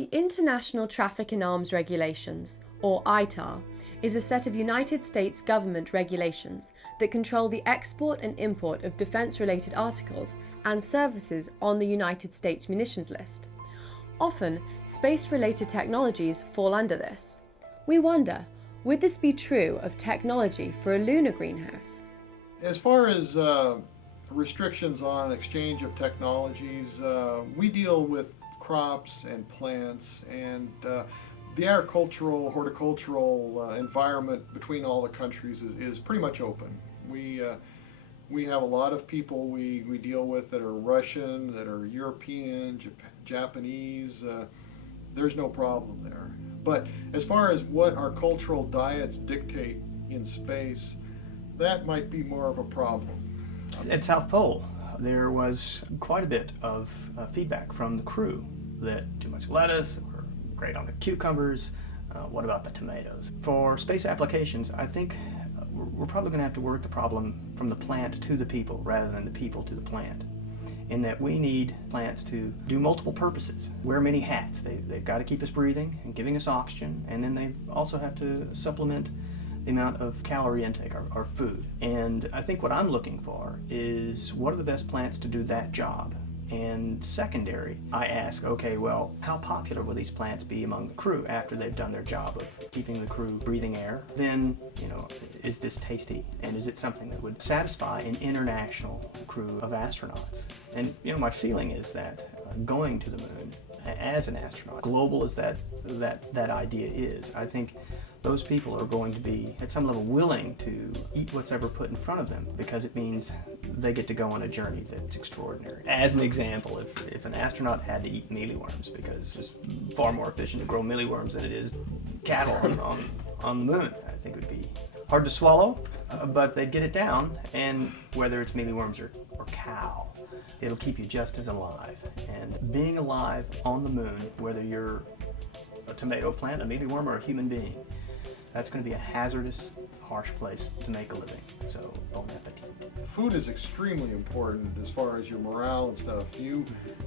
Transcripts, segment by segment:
The International Traffic in Arms Regulations, or ITAR, is a set of United States government regulations that control the export and import of defense-related articles and services on the United States munitions list. Often, space-related technologies fall under this. We wonder, would this be true of technology for a lunar greenhouse? As far as restrictions on exchange of technologies, we deal with crops and plants, and the agricultural, horticultural environment between all the countries is pretty much open. We have a lot of people we deal with that are Russian, that are European, Japanese. There's no problem there. But as far as what our cultural diets dictate in space, that might be more of a problem. At South Pole, there was quite a bit of feedback from the crew that too much lettuce, or great on the cucumbers, what about the tomatoes? For space applications, I think we're probably going to have to work the problem from the plant to the people rather than the people to the plant, in that we need plants to do multiple purposes, wear many hats. They've got to keep us breathing and giving us oxygen, and then they also have to supplement the amount of calorie intake, our food. And I think what I'm looking for is, what are the best plants to do that job? And secondary, I ask, okay, well, how popular will these plants be among the crew after they've done their job of keeping the crew breathing air? Then, is this tasty? And is it something that would satisfy an international crew of astronauts? And, my feeling is that going to the moon as an astronaut, global as that idea is, I think those people are going to be, at some level, willing to eat what's ever put in front of them, because it means they get to go on a journey that's extraordinary. As an example, if an astronaut had to eat mealyworms, because it's far more efficient to grow mealyworms than it is cattle on the moon, I think it would be hard to swallow, but they'd get it down, and whether it's mealyworms or cow, it'll keep you just as alive. And being alive on the moon, whether you're a tomato plant, a mealyworm, or a human being, that's going to be a hazardous, harsh place to make a living. So, bon appetit. Food is extremely important as far as your morale and stuff. You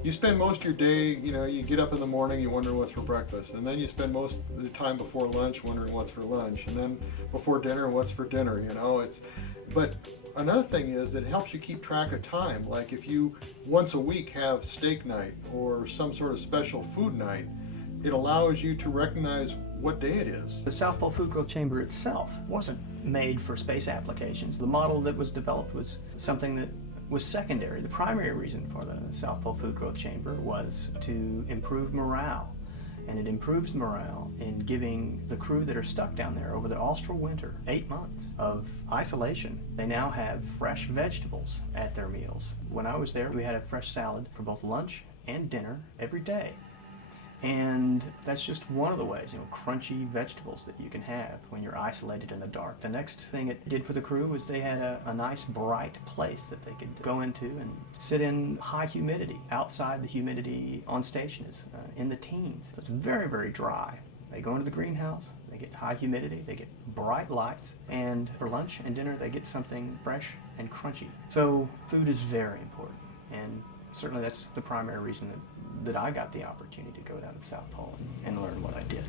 spend most of your day, you get up in the morning, you wonder what's for breakfast, and then you spend most of the time before lunch wondering what's for lunch, and then before dinner, what's for dinner. But another thing is that it helps you keep track of time. Like if you once a week have steak night or some sort of special food night, it allows you to recognize what day it is. The South Pole Food Growth Chamber itself wasn't made for space applications. The model that was developed was something that was secondary. The primary reason for the South Pole Food Growth Chamber was to improve morale. And it improves morale in giving the crew that are stuck down there over the austral winter, 8 months of isolation. They now have fresh vegetables at their meals. When I was there, we had a fresh salad for both lunch and dinner every day. And that's just one of the ways, crunchy vegetables that you can have when you're isolated in the dark. The next thing it did for the crew was they had a nice bright place that they could go into and sit in high humidity. Outside, the humidity on station is in the teens. So it's very, very dry. They go into the greenhouse, they get high humidity, they get bright lights, and for lunch and dinner they get something fresh and crunchy. So food is very important, and certainly that's the primary reason that I got the opportunity to go down to the South Pole and learn what I did.